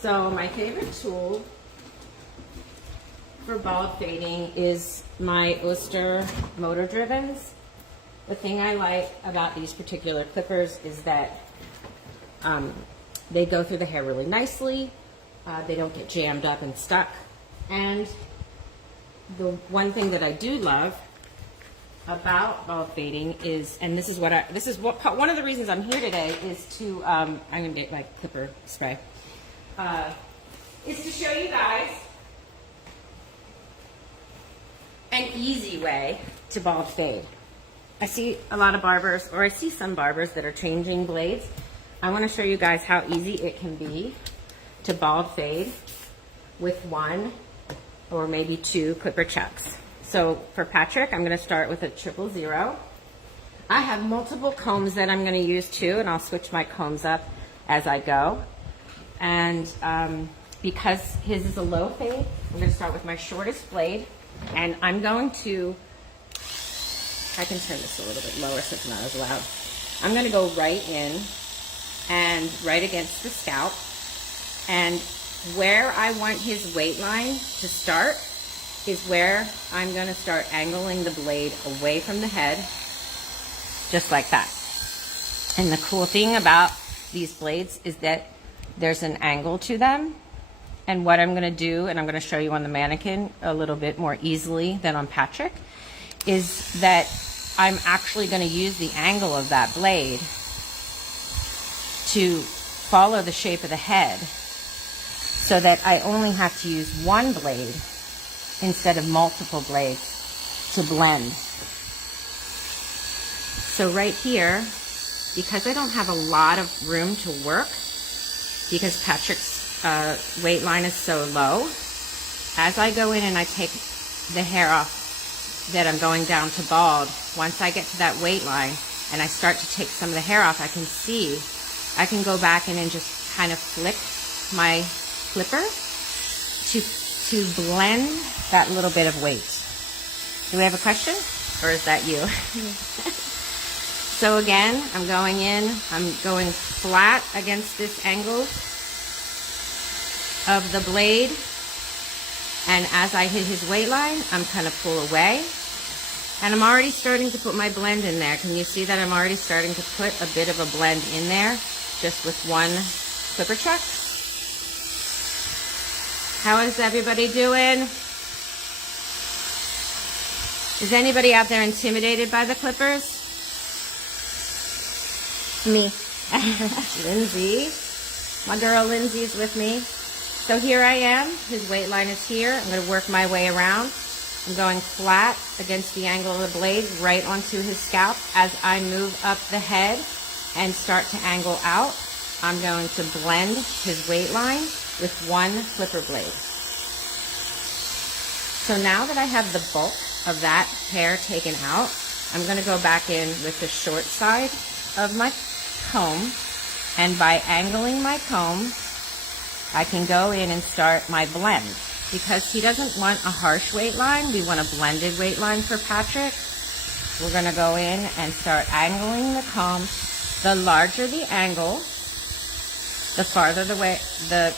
So my favorite tool for bald fading is my Oster motor drivens. The thing I like about these particular clippers is that they go through the hair really nicely. They don't get jammed up and stuck. And the one thing that I do love about bald fading is, and this is what one of the reasons I'm here today is to, I'm gonna get my clipper spray, is to show you guys an easy way to bald fade. I see a lot of barbers, or I see some barbers that are changing blades. I want to show you guys how easy it can be to bald fade with one or maybe two clipper chucks. So for Patrick, I'm going to start with a 000. I have multiple combs that I'm going to use too, and I'll switch my combs up as I go. And because his is a low fade, I'm going to start with my shortest blade, and I'm going to, I can turn this a little bit lower so it's not as loud. I'm going to go right in and right against the scalp, and where I want his weight line to start is where I'm going to start angling the blade away from the head, just like that. And the cool thing about these blades is that there's an angle to them. And what I'm going to do, and I'm going to show you on the mannequin a little bit more easily than on Patrick, is that I'm actually going to use the angle of that blade to follow the shape of the head, so that I only have to use one blade instead of multiple blades to blend. So right here, because I don't have a lot of room to work, because Patrick's weight line is so low, as I go in and I take the hair off that I'm going down to bald, once I get to that weight line and I start to take some of the hair off, I can see, I can go back in and just kind of flick my clipper to blend that little bit of weight. Do we have a question? Or is that you? So again, I'm going in, I'm going flat against this angle of the blade, and as I hit his weight line, I'm kind of pull away, and I'm already starting to put my blend in there. Can you see that I'm already starting to put a bit of a blend in there just with one clipper chuck? How is everybody doing? Is anybody out there intimidated by the clippers? Me. Lindsay. My girl Lindsay's with me. So here I am. His weight line is here. I'm going to work my way around. I'm going flat against the angle of the blade right onto his scalp. As I move up the head and start to angle out, I'm going to blend his weight line with one clipper blade. So now that I have the bulk of that hair taken out, I'm going to go back in with the short side of my comb, and by angling my comb, I can go in and start my blend. Because he doesn't want a harsh weight line, we want a blended weight line for Patrick. We're going to go in and start angling the comb. The larger the angle, the farther the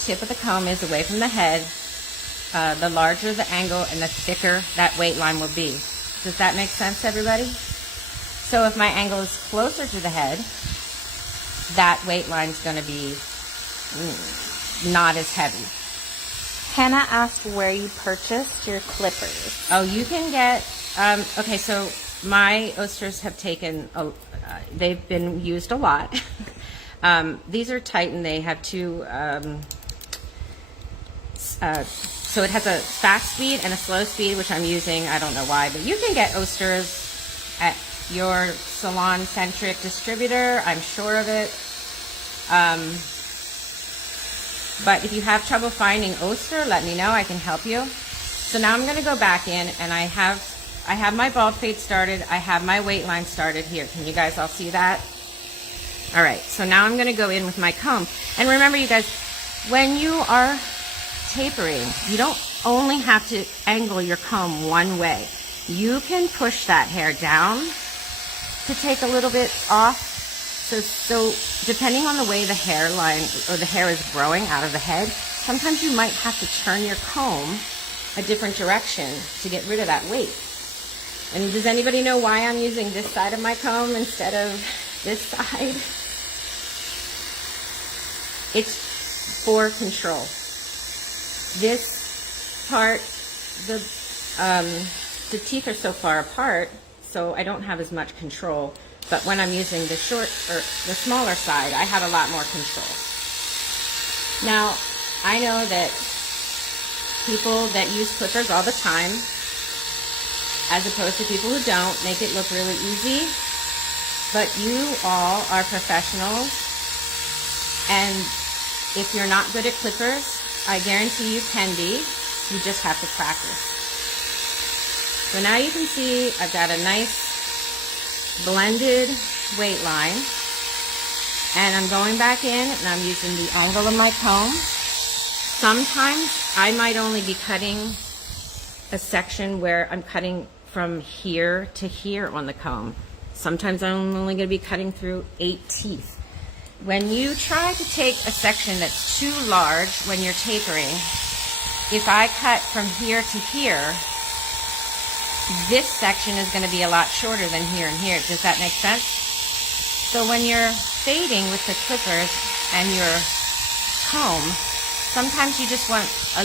tip of the comb is away from the head, the larger the angle and the thicker that weight line will be. Does that make sense, everybody? So if my angle is closer to the head, that weight line is going to be not as heavy. Hannah asked where you purchased your clippers. Oh, you can get, okay, so my Osters have taken, they've been used a lot. These are Titan. They have two, so it has a fast speed and a slow speed, which I'm using. I don't know why, but you can get Osters at your salon-centric distributor. I'm sure of it. But if you have trouble finding Oster, let me know. I can help you. So now I'm going to go back in, and I have my bald fade started. I have my weight line started here. Can you guys all see that? All right. So now I'm going to go in with my comb. And remember, you guys, when you are tapering, you don't only have to angle your comb one way. You can push that hair down to take a little bit off So depending on the way the hairline or the hair is growing out of the head, sometimes you might have to turn your comb a different direction to get rid of that weight. And does anybody know why I'm using this side of my comb instead of this side? It's for control. This part, the teeth are so far apart, so I don't have as much control. But when I'm using the short or the smaller side, I have a lot more control. Now, I know that people that use clippers all the time, as opposed to people who don't, make it look really easy. But you all are professionals, and if you're not good at clippers, I guarantee you can be. You just have to practice. So now you can see I've got a nice blended weight line, and I'm going back in and I'm using the angle of my comb. Sometimes I might only be cutting a section where I'm cutting from here to here on the comb. Sometimes I'm only going to be cutting through 8 teeth. When you try to take a section that's too large when you're tapering, if I cut from here to here, this section is going to be a lot shorter than here and here. Does that make sense? So when you're fading with the clippers and your comb, sometimes you just want to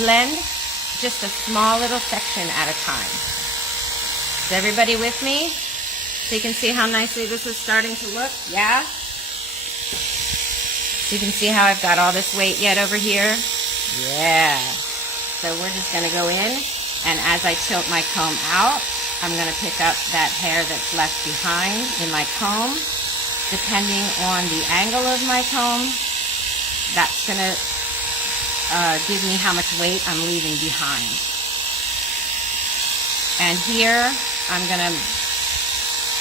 blend just a small little section at a time. Is everybody with me? So you can see how nicely this is starting to look? Yeah? So you can see how I've got all this weight yet over here? Yeah. So we're just going to go in, and as I tilt my comb out, I'm going to pick up that hair that's left behind in my comb. Depending on the angle of my comb, that's going to give me how much weight I'm leaving behind. And here, I'm going to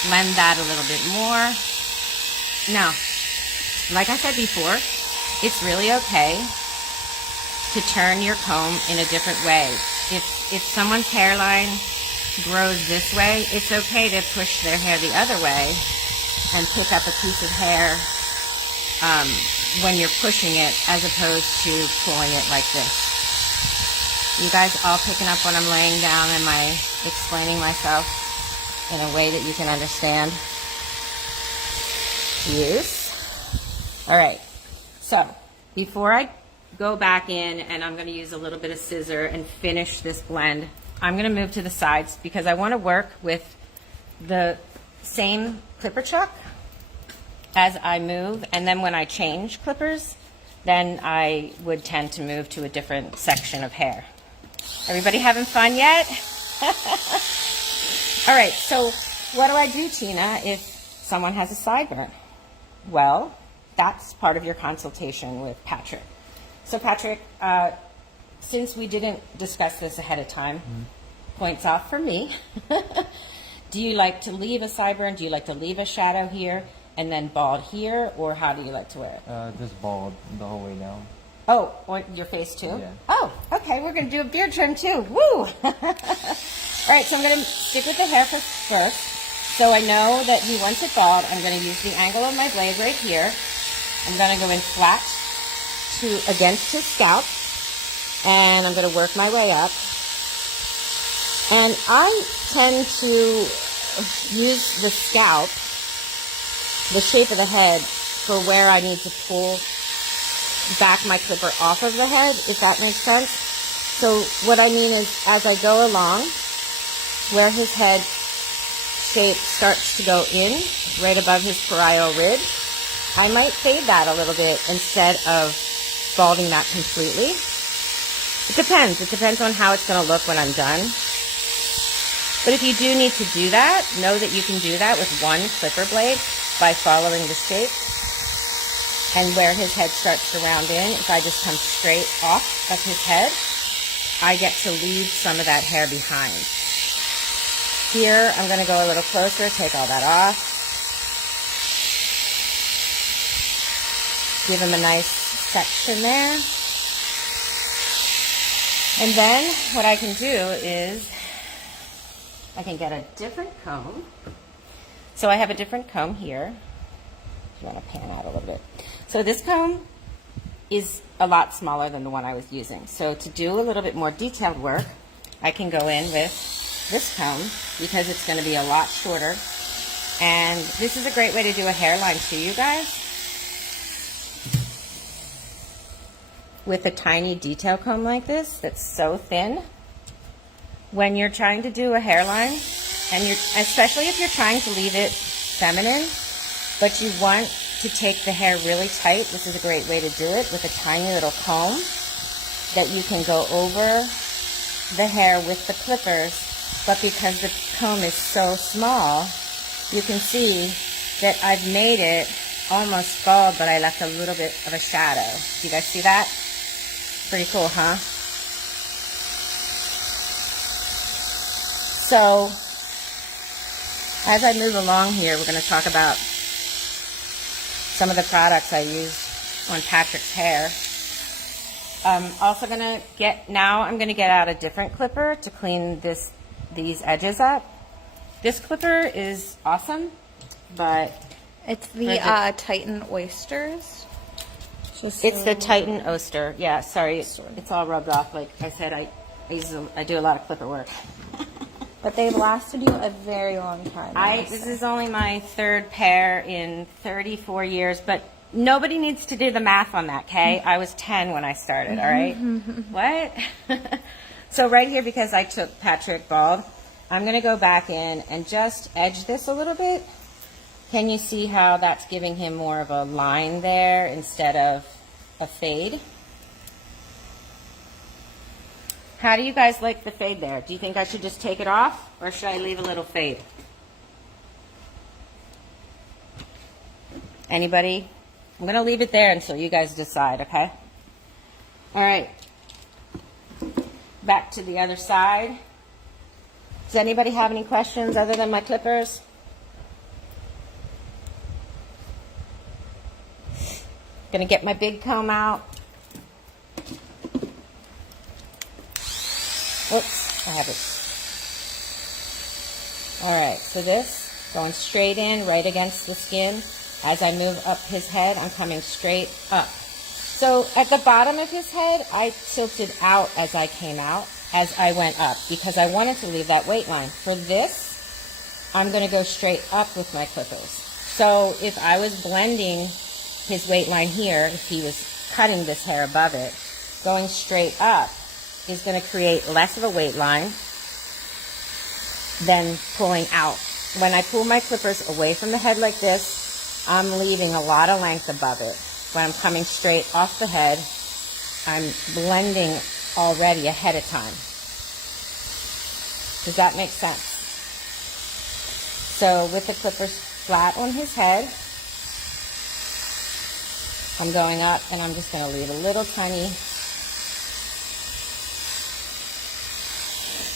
blend that a little bit more. Now, like I said before, it's really okay to turn your comb in a different way. If someone's hairline grows this way, it's okay to push their hair the other way and pick up a piece of hair when you're pushing it, as opposed to pulling it like this. You guys all picking up what I'm laying down? Am I explaining myself in a way that you can understand? Yes. All right. So before I go back in, and I'm going to use a little bit of scissor and finish this blend, I'm going to move to the sides because I want to work with the same clipper chuck as I move, and then when I change clippers, then I would tend to move to a different section of hair. Everybody having fun yet? All right, so what do I do, Tina, if someone has a sideburn? Well, that's part of your consultation with Patrick. So Patrick, since we didn't discuss this ahead of time, points off for me. Do you like to leave a sideburn? Do you like to leave a shadow here and then bald here, or how do you like to wear it? Just bald the whole way down. Oh, on your face too? Yeah. Oh, okay, we're going to do a beard trim too. Woo! All right, so I'm going to stick with the hair first. So I know that he wants it bald. I'm going to use the angle of my blade right here. I'm going to go in flat against his scalp, and I'm going to work my way up. And I tend to use the scalp, the shape of the head, for where I need to pull back my clipper off of the head, if that makes sense. So what I mean is, as I go along, where his head shape starts to go in, right above his parietal ridge, I might fade that a little bit instead of balding that completely. It depends. It depends on how it's going to look when I'm done. But if you do need to do that, know that you can do that with one clipper blade by following the shape. And where his head starts to round in, if I just come straight off of his head, I get to leave some of that hair behind. Here, I'm going to go a little closer, take all that off. Give him a nice section there. And then what I can do is I can get a different comb So I have a different comb here. If you want to pan out a little bit. So this comb is a lot smaller than the one I was using. So to do a little bit more detailed work, I can go in with this comb because it's going to be a lot shorter. And this is a great way to do a hairline too, you guys. With a tiny detail comb like this that's so thin, when you're trying to do a hairline, and especially if you're trying to leave it feminine, but you want to take the hair really tight, this is a great way to do it with a tiny little comb that you can go over the hair with the clippers. But because the comb is so small, you can see that I've made it almost bald, but I left a little bit of a shadow. Do you guys see that? Pretty cool, huh? So, as I move along here, we're going to talk about some of the products I use on Patrick's hair. I'm going to get out a different clipper to clean these edges up. This clipper is awesome, but It's the Titan Oysters. it's the Titan Oyster. Yeah, sorry, it's all rubbed off. Like I said, I do a lot of clipper work. But they've lasted you a very long time. This is only my third pair in 34 years, but nobody needs to do the math on that, okay? I was 10 when I started, all right? What? So right here, because I took Patrick bald, I'm going to go back in and just edge this a little bit. Can you see how that's giving him more of a line there instead of a fade? How do you guys like the fade there? Do you think I should just take it off, or should I leave a little fade? Anybody? I'm going to leave it there until you guys decide, okay? All right. Back to the other side. Does anybody have any questions other than my clippers? Gonna get my big comb out. Whoops, I have it. All right, so this going straight in, right against the skin. As I move up his head, I'm coming straight up. So at the bottom of his head, I tilted out as I came out, as I went up, because I wanted to leave that weight line. For this, I'm gonna go straight up with my clippers. So if I was blending his weight line here, if he was cutting this hair above it, going straight up is going to create less of a weight line than pulling out. When I pull my clippers away from the head like this, I'm leaving a lot of length above it. When I'm coming straight off the head, I'm blending already ahead of time. Does that make sense? So with the clippers flat on his head, I'm going up, and I'm just going to leave a little tiny,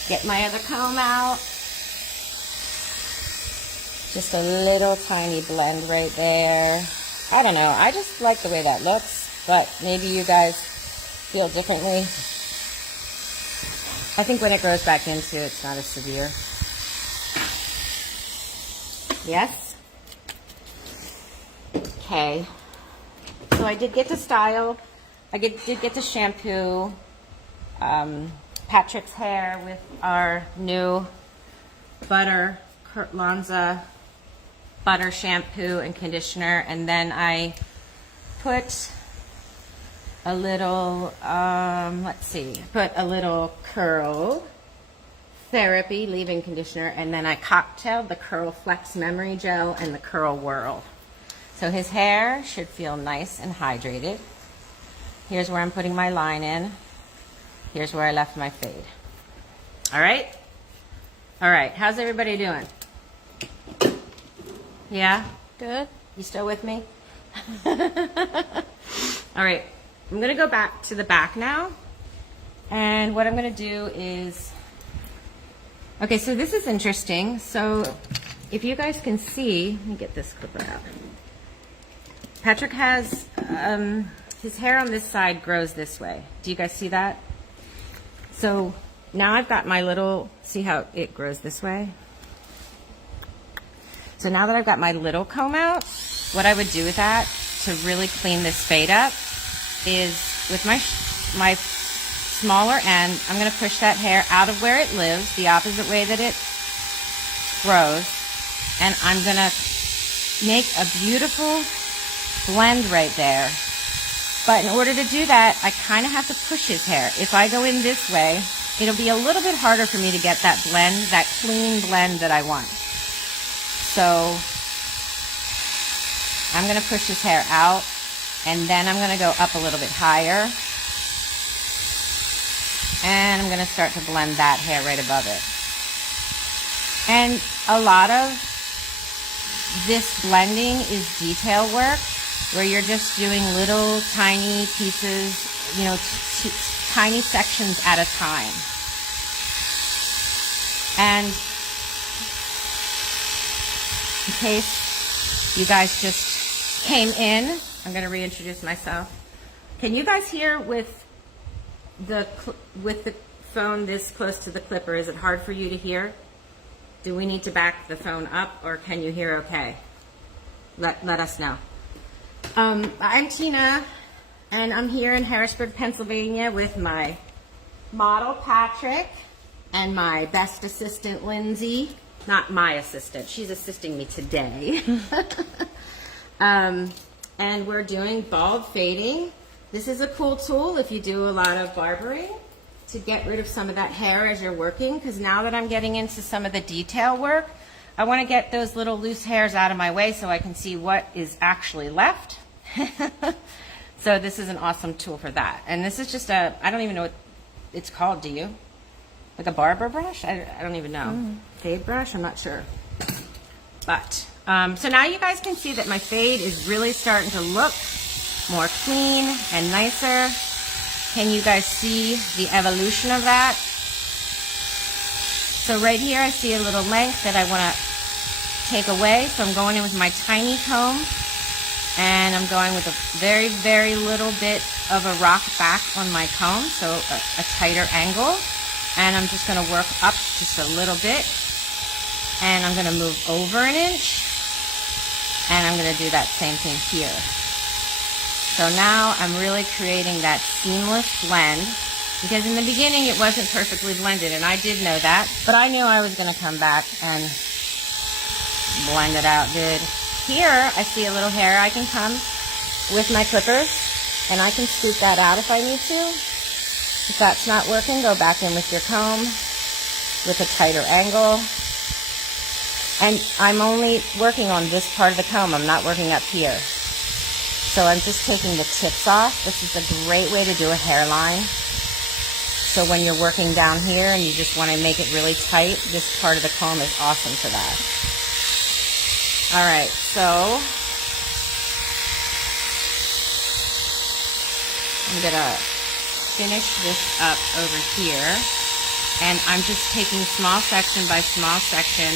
get my other comb out, just a little tiny blend right there. I don't know, I just like the way that looks, but maybe you guys feel differently. I think when it grows back into, it's not as severe. Yes? Okay. So I did get to style. I did get to shampoo Patrick's hair with our new butter, Lanza butter shampoo and conditioner. And then I put a little, put a little curl therapy leave-in conditioner. And then I cocktailed the Curl Flex Memory Gel and the Curl Whirl. So his hair should feel nice and hydrated. Here's where I'm putting my line in. Here's where I left my fade. All right? All right, how's everybody doing? Yeah? Good. You still with me? All right, I'm gonna go back to the back now. And what I'm gonna do is, okay, so this is interesting. So if you guys can see, let me get this clipper out. Patrick has, his hair on this side grows this way. Do you guys see that? So now I've got my little, see how it grows this way? So So now that I've got my little comb out, what I would do with that to really clean this fade up is with my smaller end, I'm going to push that hair out of where it lives, the opposite way that it grows, and I'm going to make a beautiful blend right there. But in order to do that, I kind of have to push his hair. If I go in this way, it'll be a little bit harder for me to get that blend, that clean blend that I want. So I'm going to push his hair out, and then I'm going to go up a little bit higher. And I'm going to start to blend that hair right above it. And a lot of this blending is detail work, where you're just doing little tiny pieces, you know, tiny sections at a time. And in case you guys just came in, I'm going to reintroduce myself. Can you guys hear with the phone this close to the clipper? Is it hard for you to hear? Do we need to back the phone up, or can you hear okay? Let us know. I'm Tina, and I'm here in Harrisburg, Pennsylvania with my model Patrick and my best assistant Lindsay. Not my assistant, she's assisting me today. And we're doing bald fading. This is a cool tool if you do a lot of barbering to get rid of some of that hair as you're working, because now that I'm getting into some of the detail work, I want to get those little loose hairs out of my way so I can see what is actually left. So this is an awesome tool for that. And this is just I don't even know what it's called, do you? Like a barber brush? I don't even know. Fade brush? I'm not sure. But, so now you guys can see that my fade is really starting to look more clean and nicer. Can you guys see the evolution of that? So right here I see a little length that I want to take away. So I'm going in with my tiny comb, and I'm going with a very, very little bit of a rock back on my comb, so a tighter angle. And I'm just going to work up just a little bit, and I'm going to move over an inch, and I'm going to do that same thing here. So now I'm really creating that seamless blend, because in the beginning it wasn't perfectly blended, and I did know that, but I knew I was going to come back and blend it out good. Here I see a little hair. I can come with my clippers and I can scoop that out if I need to. If that's not working, go back in with your comb with a tighter angle. And I'm only working on this part of the comb. I'm not working up here. So I'm just taking the tips off. This is a great way to do a hairline. So when you're working down here and you just want to make it really tight, this part of the comb is awesome for that. All right, so I'm gonna finish this up over here, and I'm just taking small section by small section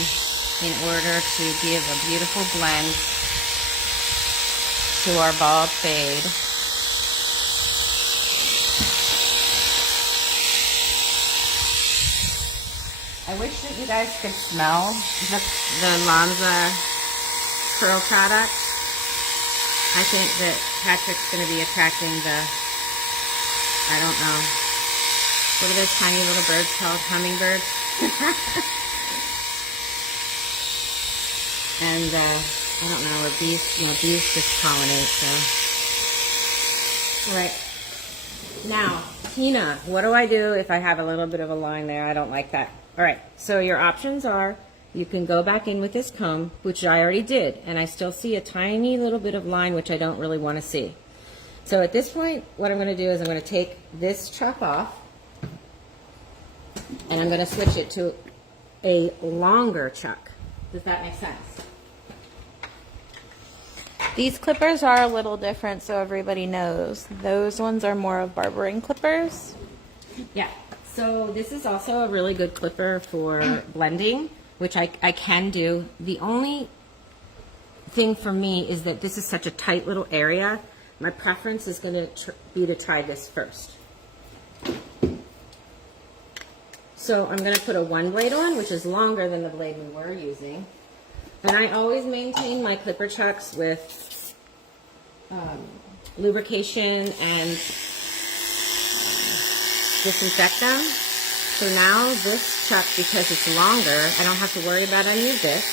in order to give a beautiful blend to our bald fade. I wish that you guys could smell the Lanza curl product. I think that Patrick's going to be attracting the, I don't know, what are those tiny little birds called? Hummingbirds? And I don't know, or bees, bees just pollinate, so. Right. Now, Tina, what do I do if I have a little bit of a line there? I don't like that. All right, so your options are, you can go back in with this comb, which I already did, and I still see a tiny little bit of line, which I don't really want to see. So at this point, what I'm going to do is I'm going to take this chop off, and I'm going to switch it to a longer chuck. Does that make sense? These clippers are a little different, so everybody knows. Those ones are more of barbering clippers. Yeah. So this is also a really good clipper for blending, which I can do. The only thing for me is that this is such a tight little area. My preference is going to be to try this first. So I'm going to put a one blade on, which is longer than the blade we were using. And I always maintain my clipper chucks with lubrication and disinfect them. So now this chuck, because it's longer, I don't have to worry about any of this.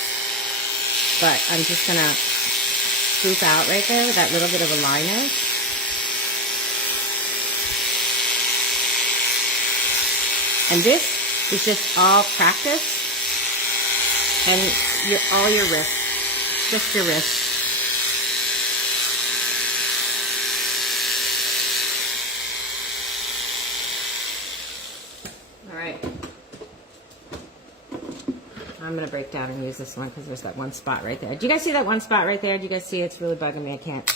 But I'm just gonna scoop out right there, that little bit of a line is. And this is just all practice. And all your wrists, just your wrists. All right. I'm gonna break down and use this one because there's that one spot right there. Do you guys see that one spot right there? Do you guys see it's really bugging me? I can't.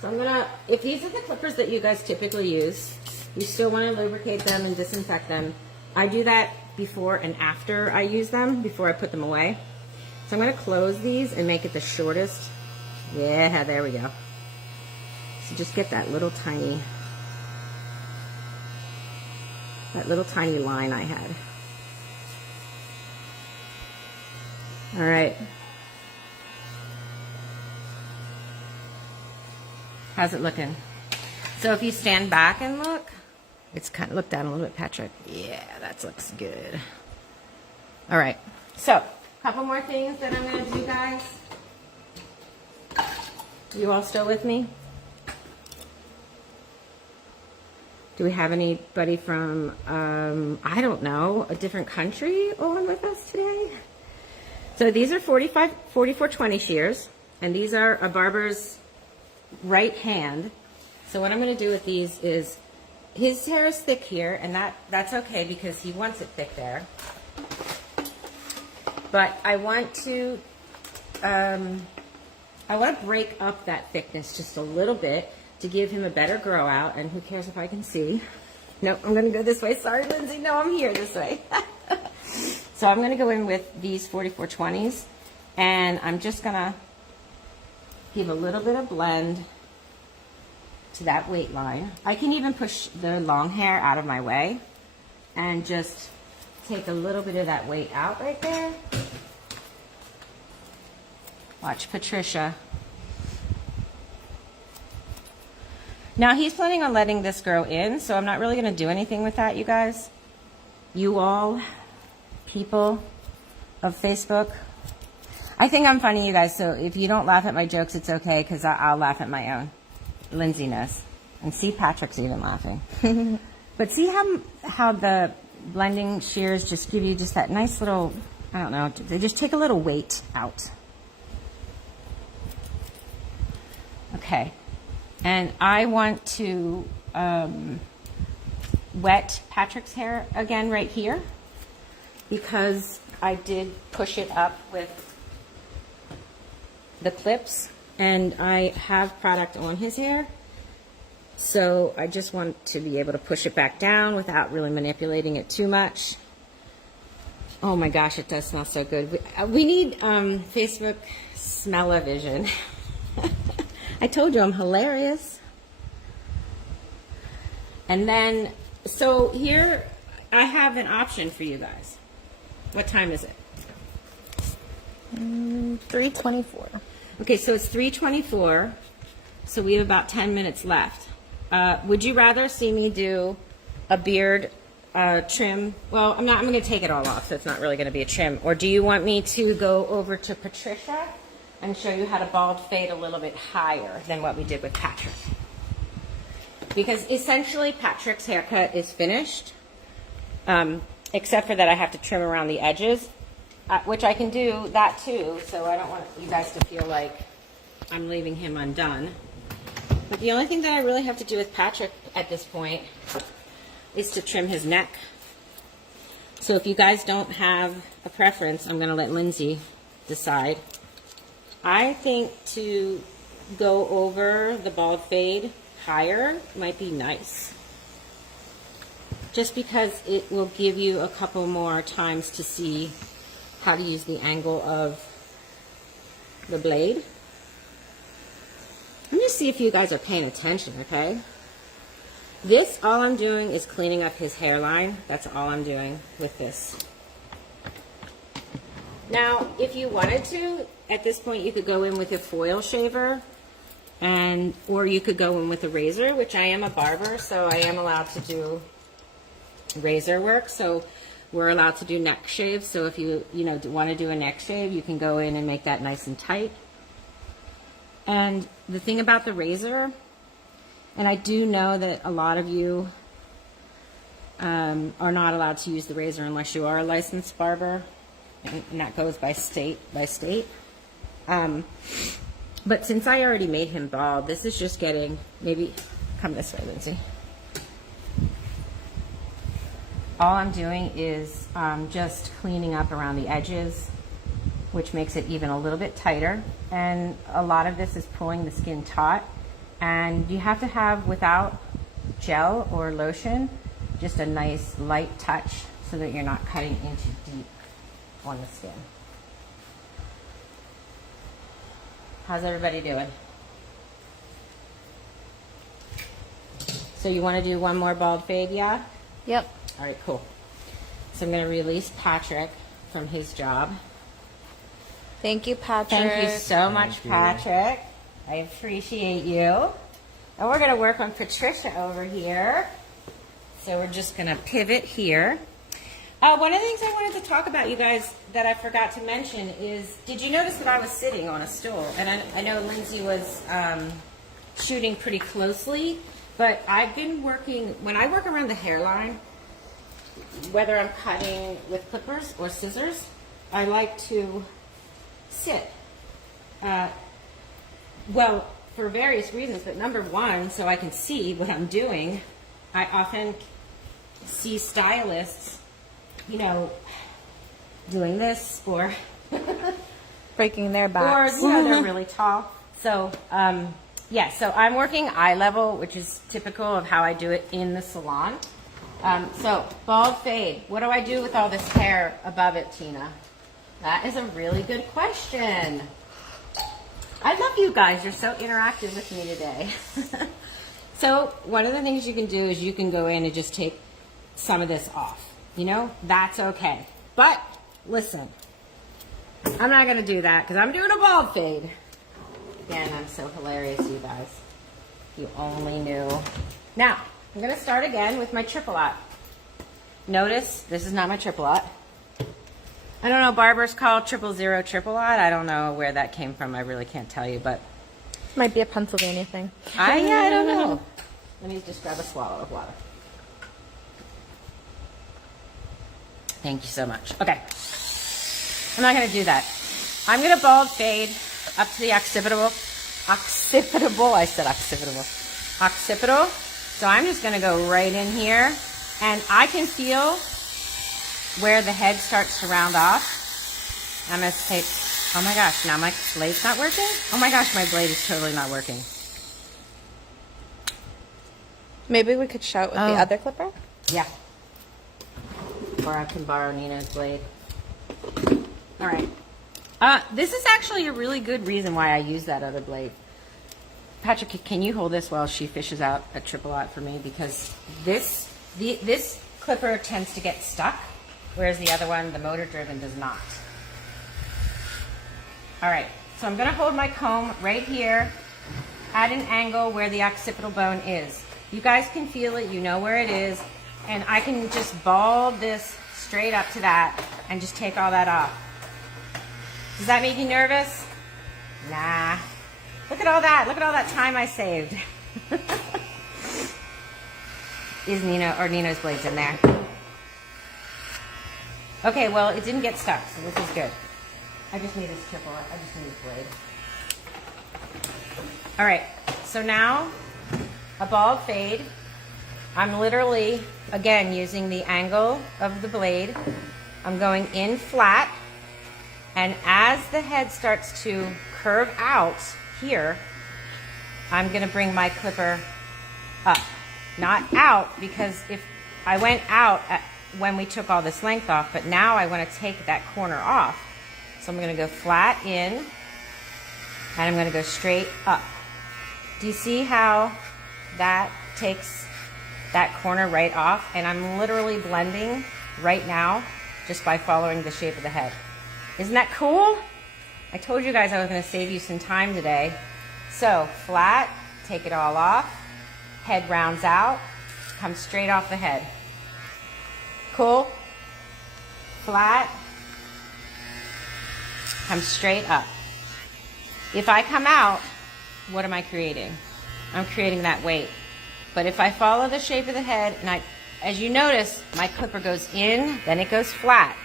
So I'm gonna, if these are the clippers that you guys typically use, you still wanna lubricate them and disinfect them. I do that before and after I use them, before I put them away. So I'm gonna close these and make it the shortest. Yeah, there we go. So just get that little tiny line I had. All right. How's it looking? So if you stand back and look, it's kind of, look down a little bit, Patrick. Yeah, that looks good. All right. So, a couple more things that I'm going to do, guys. You all still with me? Do we have anybody from, I don't know, a different country on with us today? So these are 4420 shears, and these are a barber's right hand. So what I'm going to do with these is, his hair is thick here, and that's okay because he wants it thick there. But I want to break up that thickness just a little bit to give him a better grow out. And who cares if I can see? Nope, I'm going to go this way. Sorry, Lindsay. No, I'm here this way. So I'm going to go in with these 4420s, and I'm just going to give a little bit of blend to that weight line. I can even push the long hair out of my way and just take a little bit of that weight out right there. Watch Patricia. Now he's planning on letting this grow in, so I'm not really going to do anything with that, you guys. You all, people of Facebook. I think I'm funny, you guys, so if you don't laugh at my jokes, it's okay, because I'll laugh at my own. Lindsay knows. And see, Patrick's even laughing. But see how the blending shears just give you just that nice little, I don't know, they just take a little weight out. Okay. And I want to wet Patrick's hair again right here, because I did push it up with the clips, and I have product on his hair. So I just want to be able to push it back down without really manipulating it too much. Oh my gosh, it does smell so good. We need Facebook smell-o-vision. I told you I'm hilarious. And then, so here I have an option for you guys. What time is it? 3:24. Okay, so it's 3:24. So we have about 10 minutes left. Would you rather see me do a beard trim? Well, I'm going to take it all off, so it's not really going to be a trim. Or do you want me to go over to Patricia and show you how to bald fade a little bit higher than what we did with Patrick? Because essentially Patrick's haircut is finished, except for that I have to trim around the edges, which I can do that too, so I don't want you guys to feel like I'm leaving him undone. But the only thing that I really have to do with Patrick at this point is to trim his neck. So if you guys don't have a preference, I'm going to let Lindsay decide. I think to go over the bald fade higher might be nice. Just because it will give you a couple more times to see how to use the angle of the blade. Let me see if you guys are paying attention, okay? This, all I'm doing is cleaning up his hairline. That's all I'm doing with this. Now, if you wanted to, at this point, you could go in with a foil shaver, or you could go in with a razor, which I am a barber, so I am allowed to do razor work. So we're allowed to do neck shaves. So if you want to do a neck shave, you can go in and make that nice and tight. And the thing about the razor, and I do know that a lot of you are not allowed to use the razor unless you are a licensed barber, and that goes by state by state. But since I already made him bald, this is just getting, maybe, come this way, Lindsay. All I'm doing is just cleaning up around the edges, which makes it even a little bit tighter. And a lot of this is pulling the skin taut. And you have to have, without gel or lotion, just a nice light touch so that you're not cutting into deep on the skin. How's everybody doing? So you want to do one more bald fade, yeah? Yep. All right, cool. So I'm going to release Patrick from his job. Thank you, Patrick. Thank you so much, Patrick. I appreciate you. And we're going to work on Patricia over here. So we're just going to pivot here. One of the things I wanted to talk about, you guys, that I forgot to mention is, did you notice that I was sitting on a stool? And I know Lindsay was shooting pretty closely, but I've been working, when I work around the hairline, whether I'm cutting with clippers or scissors, I like to sit. Well, for various reasons, but number one, so I can see what I'm doing. I often see stylists, you know, doing this or Breaking their backs. or you know, they're really tall. So yeah, so I'm working eye level, which is typical of how I do it in the salon. So bald fade, what do I do with all this hair above it, Tina? That is a really good question. I love you guys, you're so interactive with me today. So one of the things you can do is you can go in and just take some of this off. You know, that's okay. But listen, I'm not going to do that because I'm doing a bald fade. Again, I'm so hilarious, you guys. You only knew. Now, I'm going to start again with my triple lot. Notice, this is not my triple lot. I don't know, barbers call 000 triple lot. I don't know where that came from. I really can't tell you, but Might be a Pennsylvania thing. I don't know. Let me just grab a swallow of water. Thank you so much. Okay. I'm not going to do that. I'm going to bald fade up to the occipital. Occipital. I said occipital. Occipital. So I'm just going to go right in here. And I can feel where the head starts to round off. I'm going to take, oh my gosh, now my blade's not working? Oh my gosh, my blade is totally not working. Maybe we could shout with the other clipper. Yeah. Or I can borrow Nina's blade. All right. This is actually a really good reason why I use that other blade. Patrick, can you hold this while she fishes out a triple lot for me? Because this clipper tends to get stuck, whereas the other one, the motor driven, does not. All right. So I'm going to hold my comb right here at an angle where the occipital bone is. You guys can feel it. You know where it is. And I can just bald this straight up to that and just take all that off. Does that make you nervous? Nah. Look at all that. Look at all that time I saved. Is Nina's blades in there? Okay, well, it didn't get stuck, so this is good. I just need this triple. I just need this blade. All right, so now a bald fade. I'm literally, again, using the angle of the blade. I'm going in flat, and as the head starts to curve out here, I'm going to bring my clipper up. Not out, because if I went out when we took all this length off, but now I want to take that corner off. So I'm going to go flat in, and I'm going to go straight up. Do you see how that takes that corner right off? And I'm literally blending right now just by following the shape of the head. Isn't that cool? I told you guys I was going to save you some time today. So flat, take it all off, head rounds out, comes straight off the head. Cool? Flat, comes straight up. If I come out, what am I creating? I'm creating that weight. But if I follow the shape of the head, and as you notice, my clipper goes in, then it goes flat.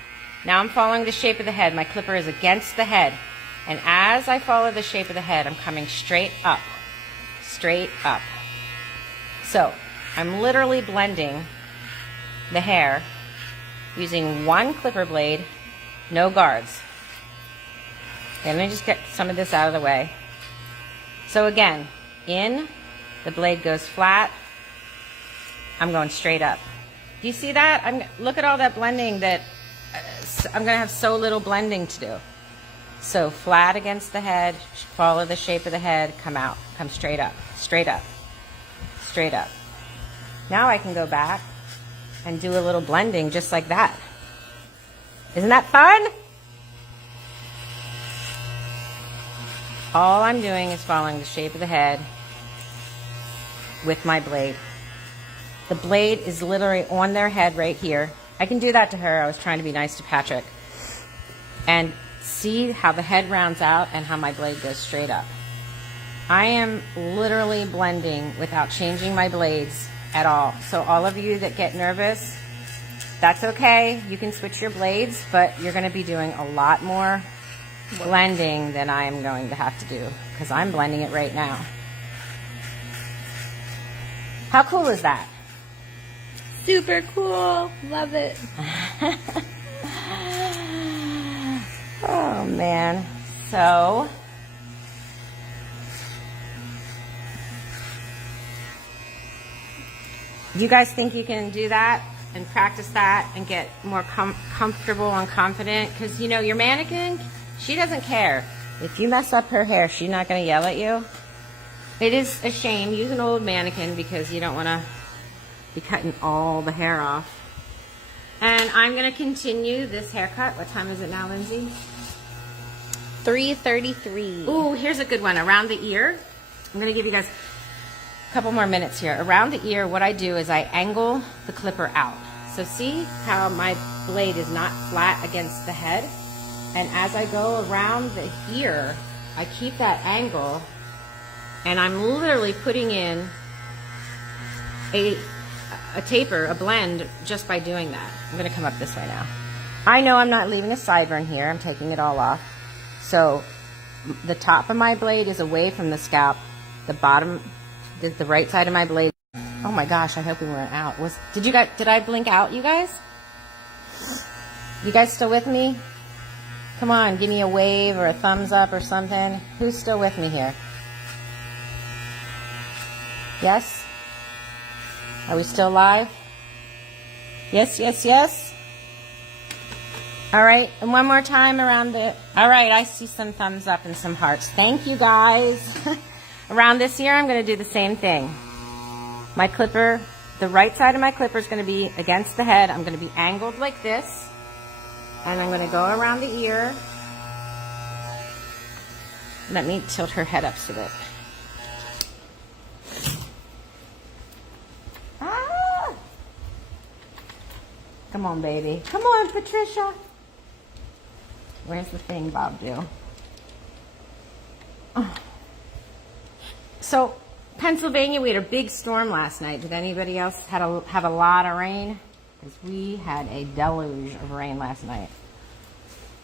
Now I'm following the shape of the head. My clipper is against the head. And as I follow the shape of the head, I'm coming straight up. Straight up. So I'm literally blending the hair using one clipper blade, no guards. Okay, let me just get some of this out of the way. So again, in, the blade goes flat, I'm going straight up. Do you see that? Look at all that blending that I'm going to have so little blending to do. So flat against the head, follow the shape of the head, come out, come straight up, straight up, straight up. Now I can go back and do a little blending just like that. Isn't that fun? All I'm doing is following the shape of the head with my blade. The blade is literally on their head right here. I can do that to her. I was trying to be nice to Patrick. And see how the head rounds out and how my blade goes straight up. I am literally blending without changing my blades at all. So all of you that get nervous, that's okay. You can switch your blades, but you're going to be doing a lot more blending than I am going to have to do because I'm blending it right now. How cool is that? Super cool. Love it. Oh man. So you guys think you can do that and practice that and get more comfortable and confident? Because you know your mannequin, she doesn't care. If you mess up her hair, she's not going to yell at you. It is a shame. Use an old mannequin because you don't want to be cutting all the hair off. And I'm going to continue this haircut. What time is it now, Lindsay? 3:33. Ooh, here's a good one. Around the ear. I'm going to give you guys a couple more minutes here. Around the ear, what I do is I angle the clipper out. So see how my blade is not flat against the head? And as I go around the ear, I keep that angle, and I'm literally putting in a taper, a blend, just by doing that. I'm going to come up this way now. I know I'm not leaving a sideburn here. I'm taking it all off. So the top of my blade is away from the scalp. The bottom, the right side of my blade. Oh my gosh, I hope we weren't out. Did I blink out, you guys? You guys still with me? Come on, give me a wave or a thumbs up or something. Who's still with me here? Yes? Are we still live? Yes, yes, yes. All right, and one more time around the... All right, I see some thumbs up and some hearts. Thank you, guys. Around this ear, I'm going to do the same thing. My clipper, the right side of my clipper is going to be against the head. I'm going to be angled like this. And I'm going to go around the ear. Let me tilt her head up so that... Ah! Come on, baby. Come on, Patricia. Where's the thing Bob do? Oh. So, Pennsylvania, we had a big storm last night. Did anybody else have a lot of rain? Because we had a deluge of rain last night.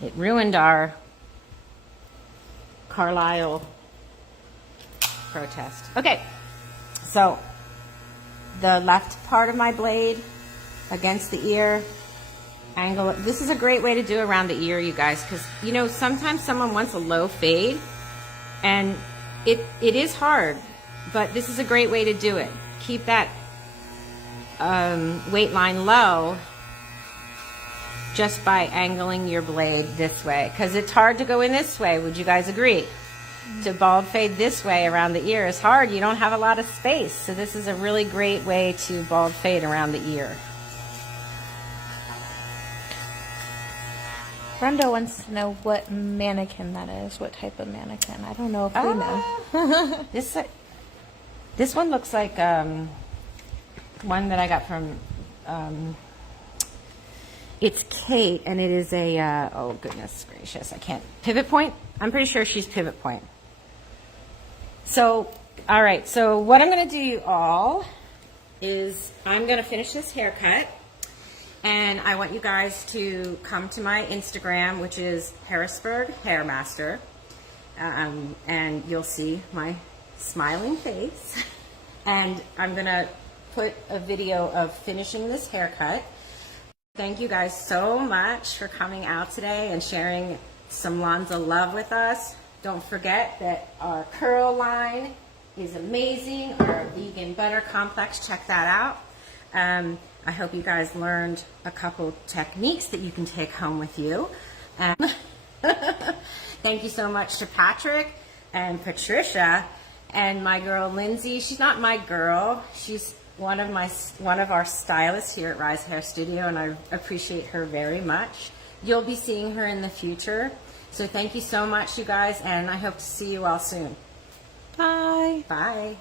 It ruined our Carlisle protest. Okay, so the left part of my blade against the ear, angle it. This is a great way to do around the ear, you guys, because you know sometimes someone wants a low fade, and it is hard, but this is a great way to do it. Keep that weight line low just by angling your blade this way, because it's hard to go in this way. Would you guys agree? To bald fade this way around the ear is hard. You don't have a lot of space, so this is a really great way to bald fade around the ear. Brenda wants to know what mannequin that is. What type of mannequin? I don't know if we know. This one looks like one that I got from. It's Kate, and it is a. Oh goodness gracious! I can't. Pivot Point. I'm pretty sure she's Pivot Point. So, all right. So what I'm going to do, you all, is I'm going to finish this haircut. And I want you guys to come to my Instagram, which is Harrisburg Hairmaster. And you'll see my smiling face. And I'm going to put a video of finishing this haircut. Thank you guys so much for coming out today and sharing some Lonza love with us. Don't forget that our curl line is amazing. Our vegan butter complex, check that out. I hope you guys learned a couple techniques that you can take home with you. Thank you so much to Patrick and Patricia and my girl Lindsay. She's not my girl. She's one of our stylists here at Rise Hair Studio, and I appreciate her very much. You'll be seeing her in the future. So thank you so much, you guys, and I hope to see you all soon. Bye. Bye.